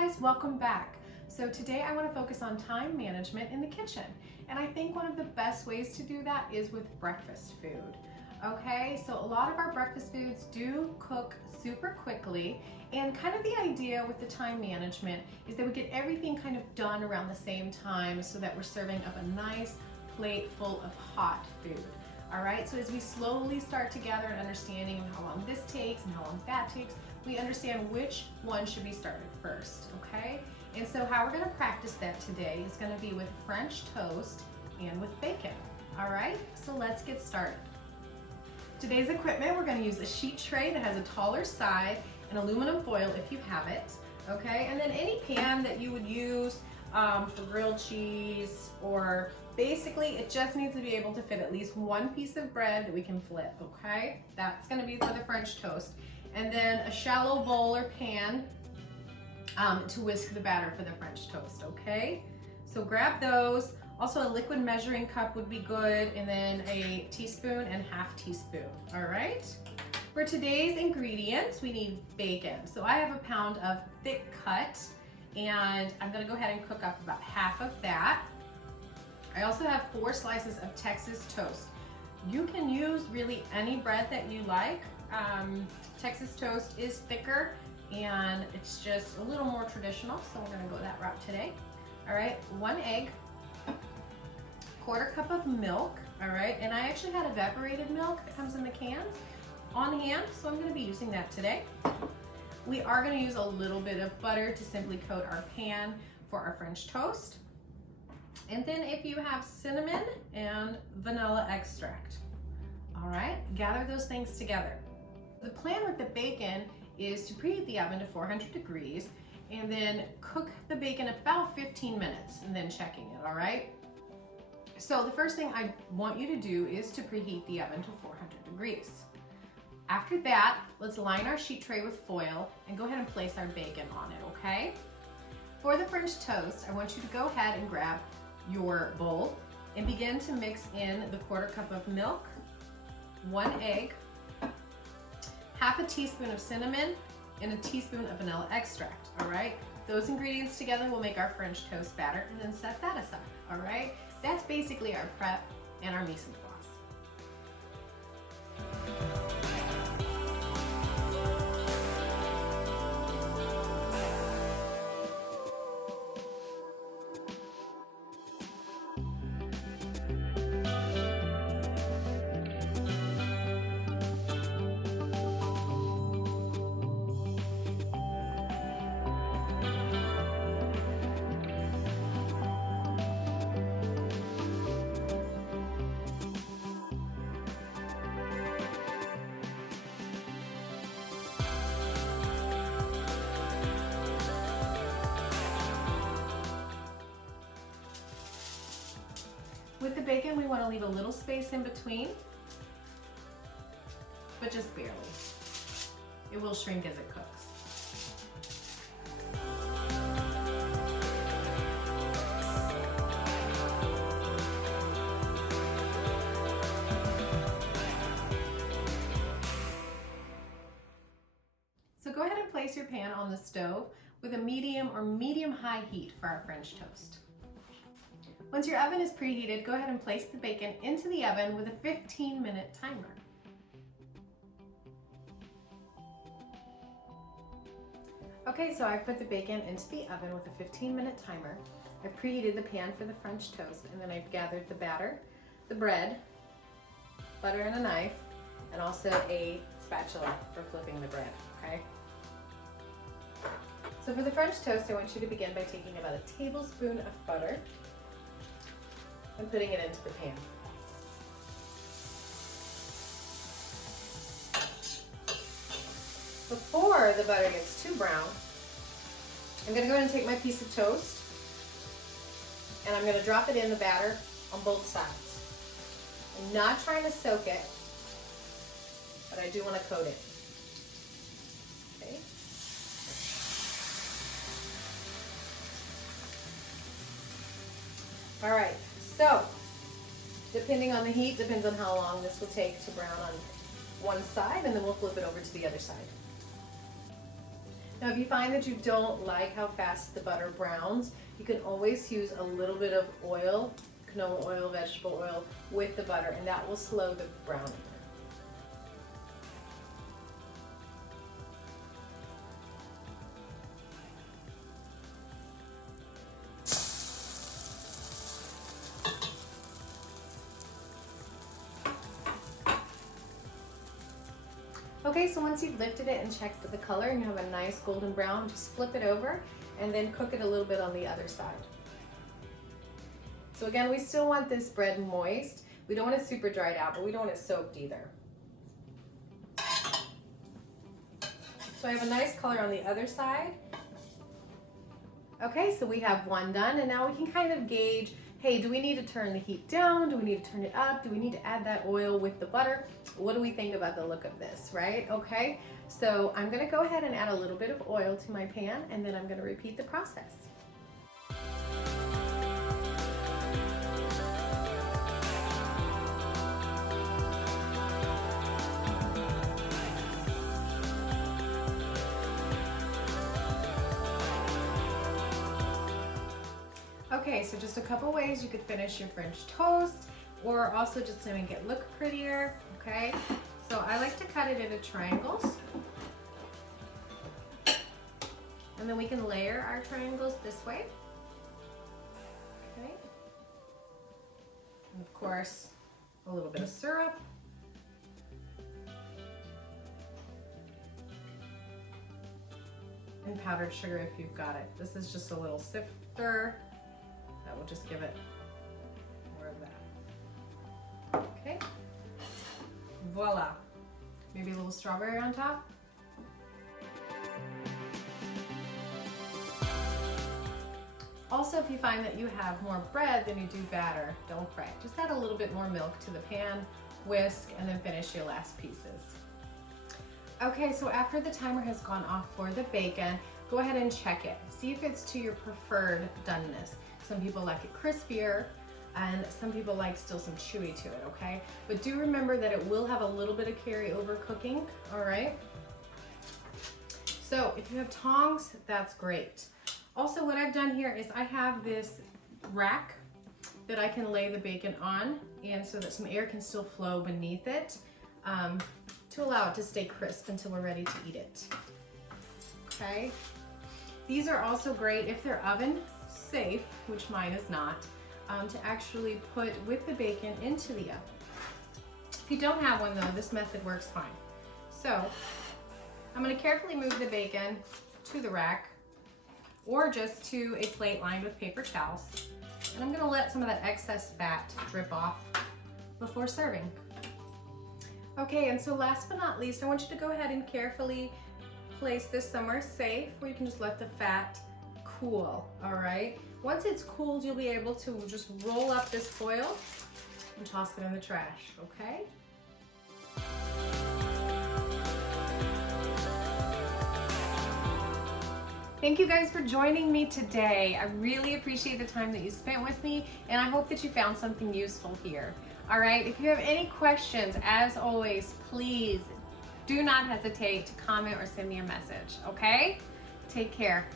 guys, welcome back. So today I want to focus on time management in the kitchen. And I think one of the best ways to do that is with breakfast food. Okay, so a lot of our breakfast foods do cook super quickly, and kind of the idea with the time management is that we get everything kind of done around the same time so that we're serving up a nice plate full of hot food. All right, so as we slowly start to gather an understanding of how long this takes and how long that takes, we understand which one should be started first, okay? And so how we're gonna practice that today is gonna be with French toast and with bacon, all right? So let's get started. Today's equipment, we're gonna use a sheet tray that has a taller side and aluminum foil if you have it, okay? And then any pan that you would use for grilled cheese, or basically it just needs to be able to fit at least one piece of bread that we can flip, okay? That's gonna be for the French toast. And then a shallow bowl or pan to whisk the batter for the French toast, okay? So grab those. Also a liquid measuring cup would be good, and then a teaspoon and half teaspoon, all right? For today's ingredients, we need bacon. So I have a pound of thick cut, and I'm gonna go ahead and cook up about half of that. I also have 4 slices of Texas toast. You can use really any bread that you like. Texas toast is thicker and it's just a little more traditional, so we're gonna go that route today. All right, 1 egg, 1/4 cup of milk, all right, and I actually had evaporated milk that comes in the cans on hand, so I'm gonna be using that today. We are gonna use a little bit of butter to simply coat our pan for our French toast. And then if you have cinnamon and vanilla extract, all right, gather those things together. The plan with the bacon is to preheat the oven to 400 degrees and then cook the bacon about 15 minutes and then checking it, all right? So the first thing I want you to do is to preheat the oven to 400 degrees. After that, let's line our sheet tray with foil and go ahead and place our bacon on it, okay? For the French toast, I want you to go ahead and grab your bowl and begin to mix in the 1/4 cup of milk, 1 egg, half a teaspoon of cinnamon, and a teaspoon of vanilla extract, all right? Those ingredients together will make our French toast batter, and then set that aside, all right? That's basically our prep and our mise en place. With the bacon, we want to leave a little space in between, but just barely. It will shrink as it cooks. So go ahead and place your pan on the stove with a medium or medium-high heat for our French toast. Once your oven is preheated, go ahead and place the bacon into the oven with a 15-minute timer. Okay, so I've put the bacon into the oven with a 15-minute timer. I've preheated the pan for the French toast, and then I've gathered the batter, the bread, butter and a knife, and also a spatula for flipping the bread, okay? So for the French toast, I want you to begin by taking about a tablespoon of butter and putting it into the pan. Before the butter gets too brown, I'm gonna go ahead and take my piece of toast and I'm gonna drop it in the batter on both sides. I'm not trying to soak it, but I do wanna coat it. Okay. All right. So, depending on the heat, depends on how long this will take to brown on one side, and then we'll flip it over to the other side. Now, if you find that you don't like how fast the butter browns, you can always use a little bit of oil, canola oil, vegetable oil, with the butter, and that will slow the browning. Okay, so once you've lifted it and checked the color and you have a nice golden brown, just flip it over and then cook it a little bit on the other side. So again, we still want this bread moist. We don't want it super dried out, but we don't want it soaked either. So I have a nice color on the other side. Okay, so we have one done, and now we can kind of gauge, hey, do we need to turn the heat down? Do we need to turn it up? Do we need to add that oil with the butter? What do we think about the look of this, right? Okay, so I'm gonna go ahead and add a little bit of oil to my pan, and then I'm gonna repeat the process. Okay, so just a couple ways you could finish your French toast, or also just to make it look prettier, okay? So I like to cut it into triangles. And then we can layer our triangles this way. Okay. And of course, a little bit of syrup. And powdered sugar if you've got it. This is just a little sifter. That will just give it more of that. Okay. Voila. Maybe a little strawberry on top. Also, if you find that you have more bread than you do batter, don't fret. Just add a little bit more milk to the pan, whisk, and then finish your last pieces. Okay, so after the timer has gone off for the bacon, go ahead and check it. See if it's to your preferred doneness. Some people like it crispier, and some people like still some chewy to it, okay? But do remember that it will have a little bit of carryover cooking, all right? So if you have tongs, that's great. Also, what I've done here is I have this rack that I can lay the bacon on, and so that some air can still flow beneath it to allow it to stay crisp until we're ready to eat it, okay? These are also great if they're oven safe, which mine is not, to actually put with the bacon into the oven. If you don't have one though, this method works fine. So I'm going to carefully move the bacon to the rack or just to a plate lined with paper towels, and I'm going to let some of that excess fat drip off before serving. Okay, and so last but not least, I want you to go ahead and carefully place this somewhere safe where you can just let the fat cool, all right? Once it's cooled, you'll be able to just roll up this foil and toss it in the trash, okay? Thank you guys for joining me today. I really appreciate the time that you spent with me, and I hope that you found something useful here. All right, if you have any questions, as always, please do not hesitate to comment or send me a message, okay? Take care.